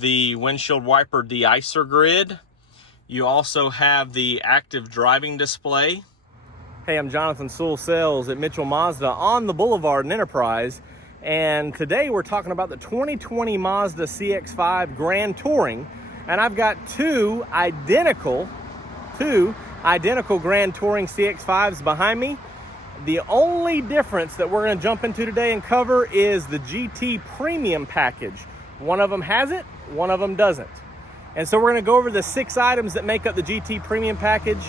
have the windshield wiper de-icer grid. You also have the active driving display. Hey, I'm Jonathan Sewell Sales at Mitchell Mazda on the Boulevard in Enterprise. And today we're talking about the 2020 Mazda CX-5 Grand Touring. And I've got two identical Grand Touring CX-5s behind me. The only difference that we're going to jump into today and cover is the GT Premium package. One of them has it, one of them doesn't. And so we're going to go over the 6 items that make up the GT Premium package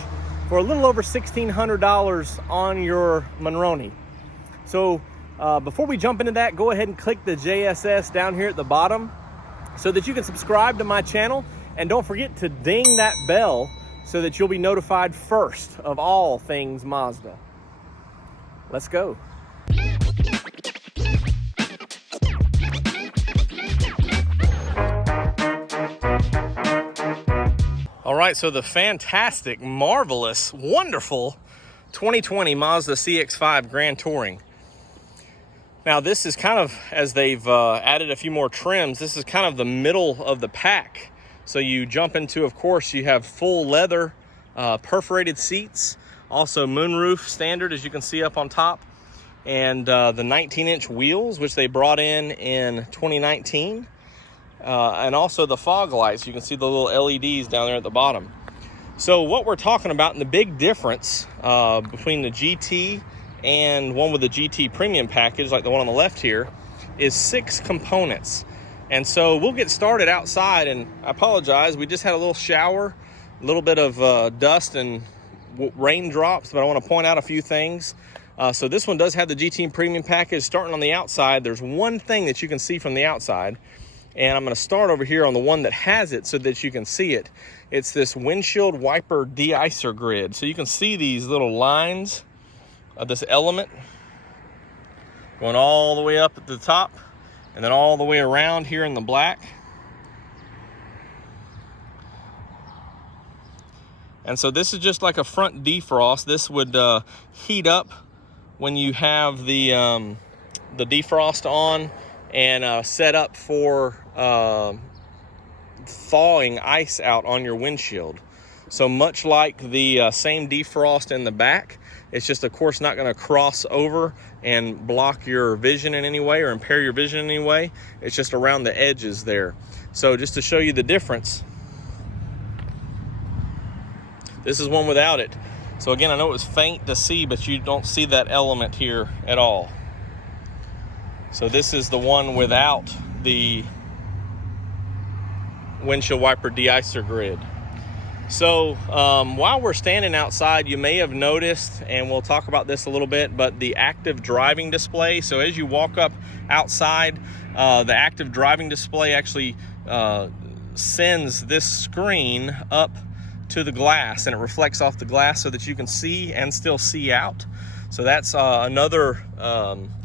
for a little over $1,600 on your Monroney. So before we jump into that, go ahead and click the JSS down here at the bottom so that you can subscribe to my channel. And don't forget to ding that bell so that you'll be notified first of all things Mazda. Let's go. All right, so the fantastic, marvelous, wonderful 2020 Mazda CX-5 Grand Touring. Now this is kind of, as they've added a few more trims, this is kind of the middle of the pack. So you jump into, of course, you have full leather perforated seats, also moonroof standard, as you can see up on top, and the 19-inch wheels, which they brought in 2019. And also the fog lights. You can see the little LEDs down there at the bottom. So what we're talking about, and the big difference between the GT and one with the GT Premium package, like the one on the left here, is 6 components. And so we'll get started outside, and I apologize, we just had a little shower, a little bit of dust and raindrops, but I want to point out a few things. So this one does have the GT Premium package. Starting on the outside, there's one thing that you can see from the outside. And I'm going to start over here on the one that has it so that you can see it. It's this windshield wiper de-icer grid. So you can see these little lines of this element going all the way up at the top and then all the way around here in the black. And so this is just like a front defrost. This would heat up when you have the defrost on and set up for thawing ice out on your windshield. So much like the same defrost in the back, it's just, of course, not going to cross over and block your vision in any way or impair your vision in any way. It's just around the edges there. So just to show you the difference, this is one without it. So again, I know it was faint to see, but you don't see that element here at all. So this is the one without the windshield wiper de-icer grid. So while we're standing outside, you may have noticed, and we'll talk about this a little bit, but the active driving display. So as you walk up outside, the active driving display actually sends this screen up to the glass, and it reflects off the glass so that you can see and still see out. So that's another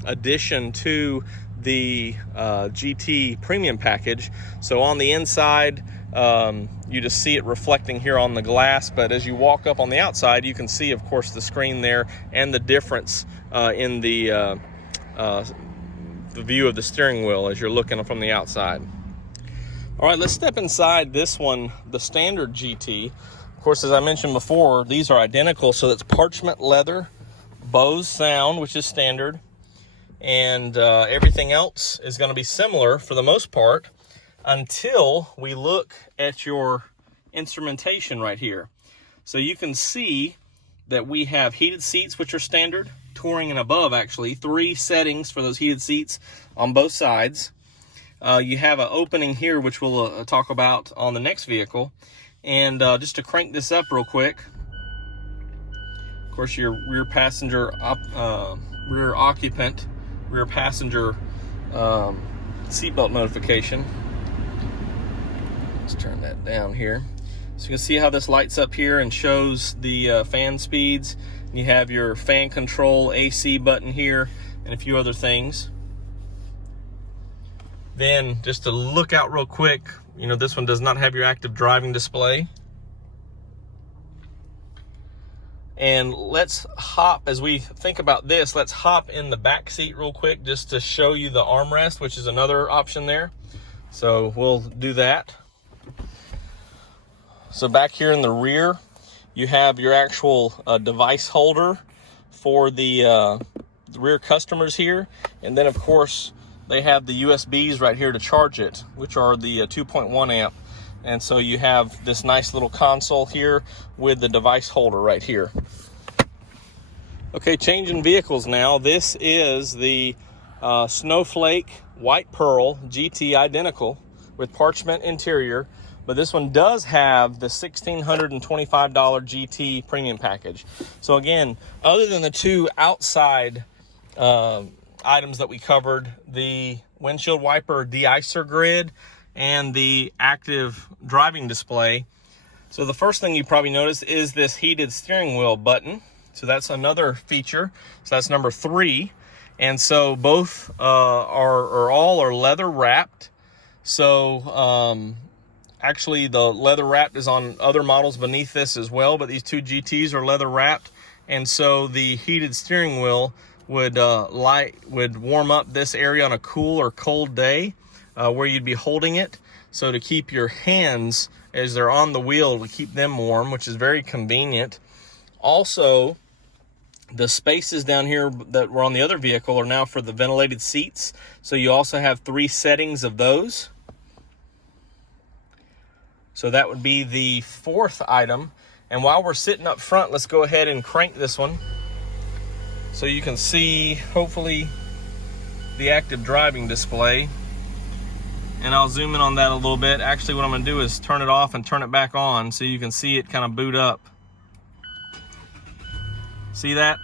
addition to the GT Premium package. So on the inside, you just see it reflecting here on the glass, but as you walk up on the outside, you can see, of course, the screen there and the difference in the view of the steering wheel as you're looking from the outside. All right, let's step inside this one, the standard GT. Of course, as I mentioned before, these are identical, so it's parchment leather, Bose sound, which is standard, and everything else is going to be similar for the most part until we look at your instrumentation right here. So you can see that we have heated seats, which are standard, touring and above, actually 3 settings for those heated seats on both sides. You have an opening here, which we'll talk about on the next vehicle. And just to crank this up real quick, of course, your rear passenger, rear occupant, rear passenger seatbelt notification. Let's turn that down here. So you can see how this lights up here and shows the fan speeds. You have your fan control AC button here and a few other things. Then just to look out real quick, you know, this one does not have your active driving display. And let's hop, as we think about this, let's hop in the back seat real quick just to show you the armrest, which is another option there. So we'll do that. So back here in the rear, you have your actual device holder for the rear customers here. And then of course, they have the USBs right here to charge it, which are the 2.1 amp. And so you have this nice little console here with the device holder right here. Okay, changing vehicles now. This is the Snowflake White Pearl GT identical with parchment interior, but this one does have the $1,625 GT premium package. So again, other than the two outside items that we covered, the windshield wiper de-icer grid and the active driving display. So the first thing you probably notice is this heated steering wheel button. So that's another feature. So that's number 3. And so both all are leather wrapped. So actually the leather wrapped is on other models beneath this as well, but these two GTs are leather wrapped. And so the heated steering wheel would warm up this area on a cool or cold day where you'd be holding it. So to keep your hands as they're on the wheel, to keep them warm, which is very convenient. Also, the spaces down here that were on the other vehicle are now for the ventilated seats. So you also have 3 settings of those. So that would be the 4th item. And while we're sitting up front, let's go ahead and crank this one so you can see, hopefully, the active driving display. And I'll zoom in on that a little bit. Actually, what I'm going to do is turn it off and turn it back on so you can see it kind of boot up. See that?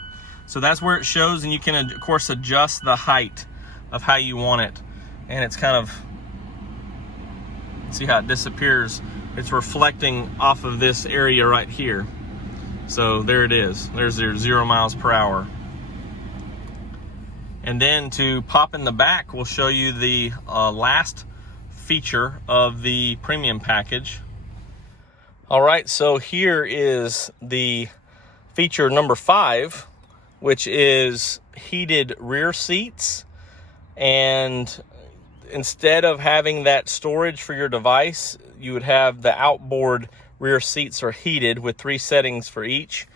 So that's where it shows, and you can, of course, adjust the height of how you want it. And it's kind of, see how it disappears? It's reflecting off of this area right here. So there it is. There's your 0 miles per hour. And then to pop in the back, we'll show you the last feature of the premium package. All right, so here is the feature number 5, which is heated rear seats. And instead of having that storage for your device, you would have the outboard rear seats are heated with 3 settings for each.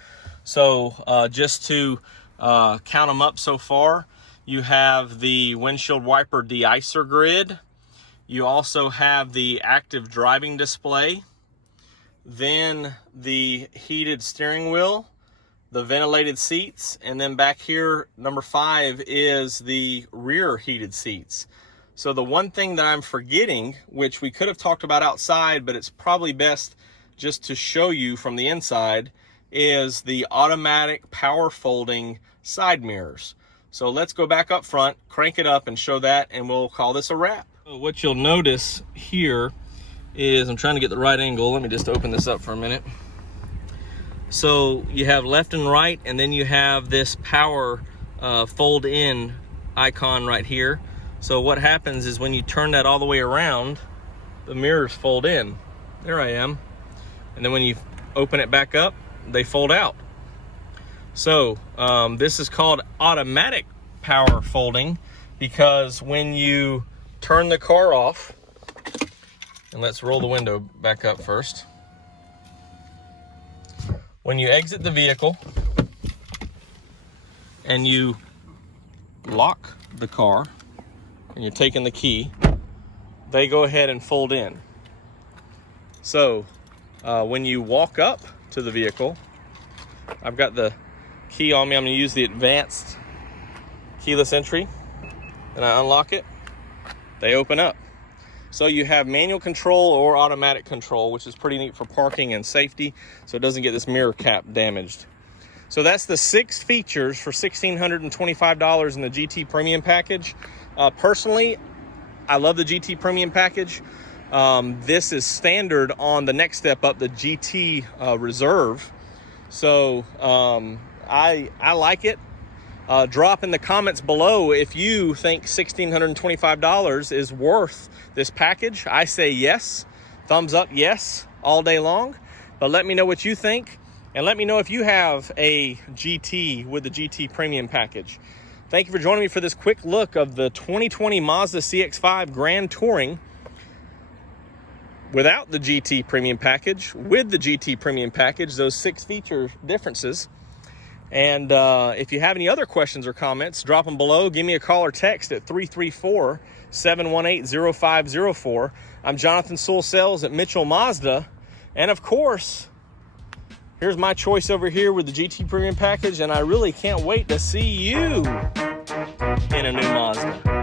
So just to count them up so far, you have the windshield wiper de-icer grid. You also have the active driving display, then the heated steering wheel, the ventilated seats, and then back here, number 5 is the rear heated seats. So the one thing that I'm forgetting, which we could have talked about outside, but it's probably best just to show you from the inside, is the automatic power folding side mirrors. So let's go back up front, crank it up and show that, and we'll call this a wrap. So what you'll notice here is, I'm trying to get the right angle. Let me just open this up for a minute. So you have left and right, and then you have this power fold in icon right here. So what happens is when you turn that all the way around, the mirrors fold in. There I am. And then when you open it back up, they fold out. So this is called automatic power folding, because when you turn the car off, and let's roll the window back up first. When you exit the vehicle and you lock the car and you're taking the key, they go ahead and fold in. So when you walk up to the vehicle, I've got the key on me. I'm going to use the advanced keyless entry, and I unlock it. They open up. So you have manual control or automatic control, which is pretty neat for parking and safety, so it doesn't get this mirror cap damaged. So that's the 6 features for $1,625 in the GT Premium package. Personally, I love the GT Premium package. This is standard on the next step up, the GT Reserve. So I like it. Drop in the comments below if you think $1,625 is worth this package. I say yes. Thumbs up yes all day long. But let me know what you think, and let me know if you have a GT with the GT Premium package. Thank you for joining me for this quick look of the 2020 Mazda CX-5 Grand Touring. without the GT Premium Package, with the GT Premium Package, those 6 feature differences. And if you have any other questions or comments, drop them below. Give me a call or text at 334-718-0504. I'm Jonathan Sewell Sales at Mitchell Mazda. And of course, here's my choice over here with the GT Premium Package, and I really can't wait to see you in a new Mazda.